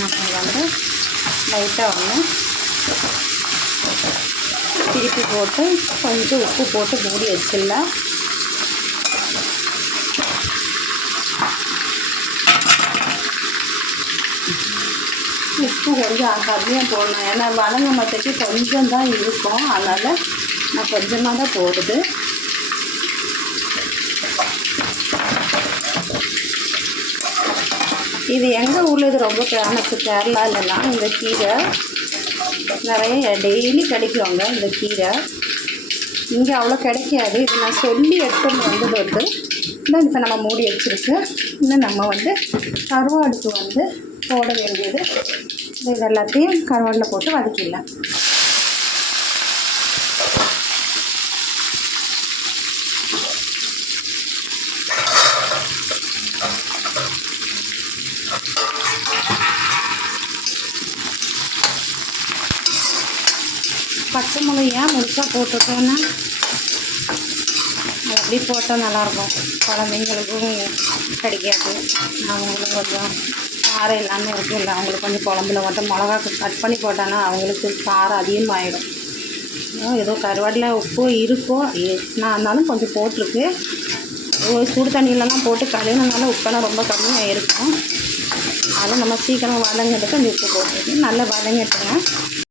நம்ம வந்து லைட்டாக வந்து திருப்பி போட்டு கொஞ்சம் உப்பு போட்டு மூடி வச்சிடலாம். உப்பு கொஞ்சம் கம்மியாக போடணும், ஏன்னா வதங்க மட்டைக்கு கொஞ்சம் தான் இருக்கும், அதனால் நான் கொஞ்சமாக தான் போடுது. இது எங்கள் ஊரில் இது ரொம்ப ஃபேமஸ்ஸு. கேரளாலலாம் இந்த கீரை நிறைய டெய்லி கிடைக்குவாங்க. இந்த கீரை இங்கே அவ்வளோ கிடைக்காது. இது நான் சொல்லி எடுத்துகிட்டு வந்தது வந்து இன்னும் இப்போ நம்ம மூடி வச்சுருக்கு. இன்னும் நம்ம வந்து கருவாடுக்கு வந்து போட வேண்டியது இது எல்லாத்தையும் கருவாடில் போட்டு வதக்கிடலாம். பச்சை மிளகா முழுசாக போட்டுட்டோன்னா அது அப்படி போட்டால் நல்லாயிருக்கும். குழந்தைங்களுக்கும் கிடைக்காது, அவங்களுக்கும் கொஞ்சம் காரம் எல்லாமே இருக்கும். இல்லை அவங்களுக்கு கொஞ்சம் குழம்புல மட்டும் மிளகா கட் பண்ணி போட்டாங்கன்னா அவங்களுக்கு காரம் அதிகமாகிடும். ஏதோ கருவாட்டில் உப்பு இருக்கும், நான் இருந்தாலும் கொஞ்சம் போட்டிருக்கு. சுடு தண்ணியிலலாம் போட்டு கழுவினால உப்பெல்லாம் ரொம்ப கம்மியாக இருக்கும். அதை நம்ம சீக்கிரம் வதங்கிறதுக்கு அந்த உப்பு போட்டுருக்கு. நல்லா வதங்கிட்டுங்க.